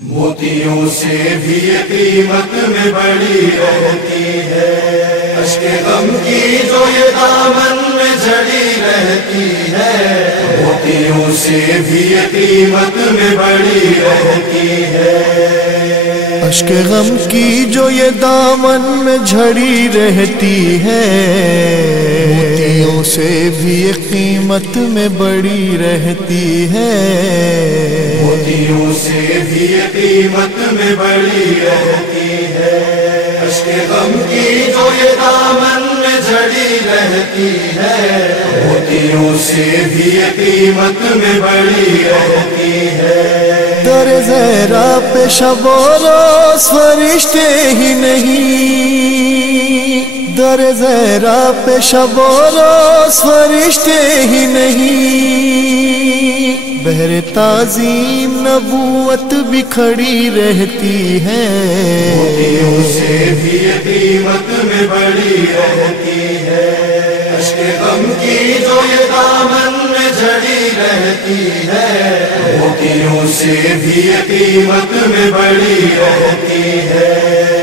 موتیوں سے بھی قیمت میں بڑی رہتی ہے، اشک غم کی جو یہ دامن میں جڑی رہتی ہے، موتیوں سے بھی قیمت میں بڑی رہتی ہے، اشک غم کی جو یہ دامن میں جھڑی رہتی ہے، موتیوں سے بھی یہ قیمت میں بڑی رہتی ہے، موتیوں سے بھی قیمت میں بڑی رہتی ہے، اشک غم کی جو یہ دامن میں جڑی رہتی ہے، موتیوں سے بھی قیمت میں بڑی رہتی ہے، در زہرا پہ شب و روز فرشتے ہی نہیں، در زہرا پہ شب و روز فرشتے ہی نہیں، بہر تعظیم نبوت بھی کھڑی رہتی ہے، موتیوں سے بھی قیمت میں بڑی رہتی ہے، اشک غم کی جو یہ دامن میں جڑی رہتی ہے، موتیوں سے بھی قیمت میں بڑی رہتی ہے،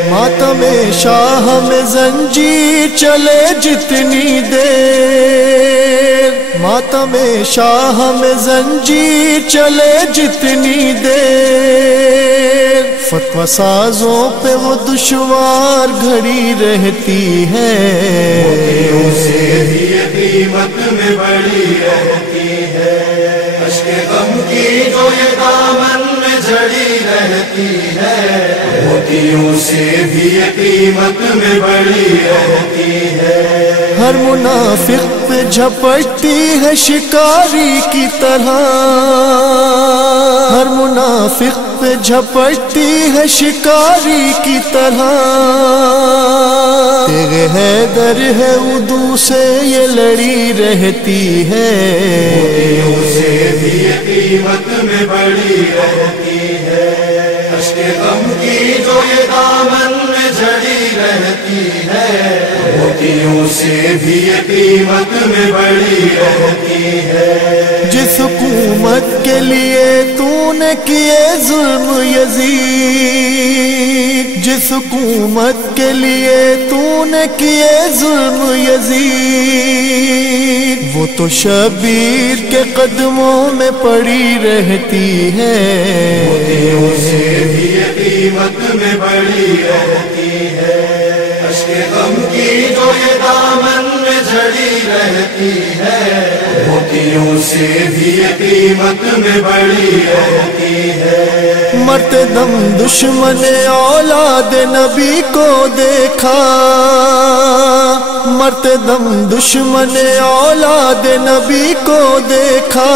ماتم شاہ میں زنجیر چلے جتنی دیر، ماتم شاہ میں زنجیر چلے جتنی دیر، فتویٰ سازوں پہ وہ دشوار گھڑی رہتی ہے، موتیوں سے بھی قیمت میں بڑی رہتی ہے، اشک غم کی جو یہ دامن میں جڑی رہتی ہے، موتیوں سے بھی قیمت میں بڑی رہتی ہے، ہر منافق پہ جھپٹتی ہے شکاری کی طرح، ہر منافق پہ جھپٹتی ہے شکاری کی طرح، تیغ حیدر ہے اردو سے یہ لڑی رہتی ہے، موتیوں سے بھی قیمت میں بڑی رہتی ہے، اشک غم کی جو یہ دامن میں جڑی رہتی ہے، موتیوں سے بھی قیمت میں بڑی رہتی ہے، جس حکومت کے لیے تو نے کیے ظلم یزید، جس حکومت کے لیے تو نے کیے ظلم یزید، وہ تو شبیر کے قدموں میں پڑی رہتی ہے، موتیوں سے بھی قیمت میں بڑی رہتی ہے، اشک غم کی جو یہ دامن میں جڑی رہتی ہے، موتیوں سے بھی قیمت میں بڑی رہتی ہے، مرتے دم دشمن اولاد نبی کو دیکھا، مرتے دم دشمن اولاد نبی کو دیکھا،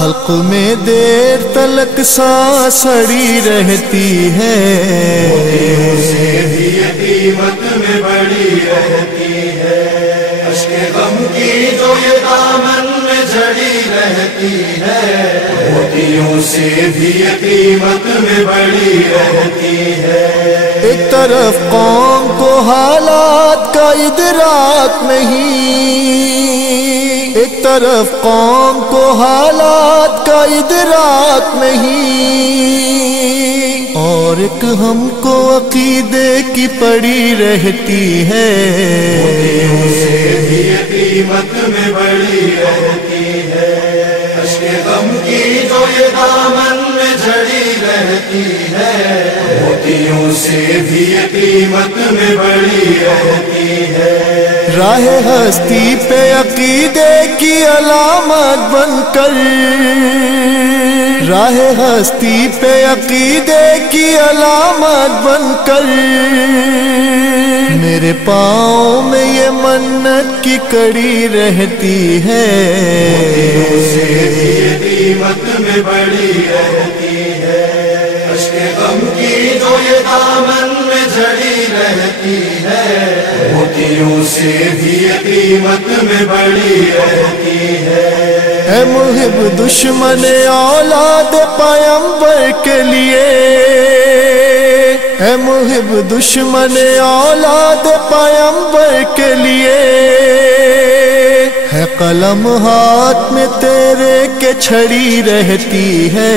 حلق میں دیر تلک سانس سڑی رہتی ہے، موتیوں سے بھی قیمت میں بڑی رہتی ہے، اشک غم کی جو یہ دامن میں جڑی رہتی ہے، موتیوں سے بھی قیمت میں بڑی رہتی ہے، ایک طرف قوم کو حالات کا ادراک نہیں، ایک طرف قوم کو حالات کا ادراک نہیں، اور ایک ہم کو عقیدے کی پڑی رہتی ہے، موتیوں سے بھی قیمت میں بڑی رہتی ہے، اشک غم کی جو یہ دامن میں جڑی رہتی ہے، موتیوں سے بھی قیمت میں بڑی رہتی ہے، راہ ہستی پہ عقیدے کی علامت بن کر، راہ ہستی پہ عقیدے کی علامت بن کر، میرے پاؤں میں یہ منت کی کڑی رہتی ہے، موتیوں سے بھی قیمت میں بڑی رہتی ہے، اشک غم کی جو یہ دامن میں جڑی رہتی ہے، موتیوں سے بھی قیمت میں بڑی رہتی ہے، اے محب دشمن اولاد پیغمبر کے لیے، اے محب دشمن اولاد پیغمبر کے لیے، ہے قلم ہاتھ میں تیرے کے چھڑی رہتی ہے،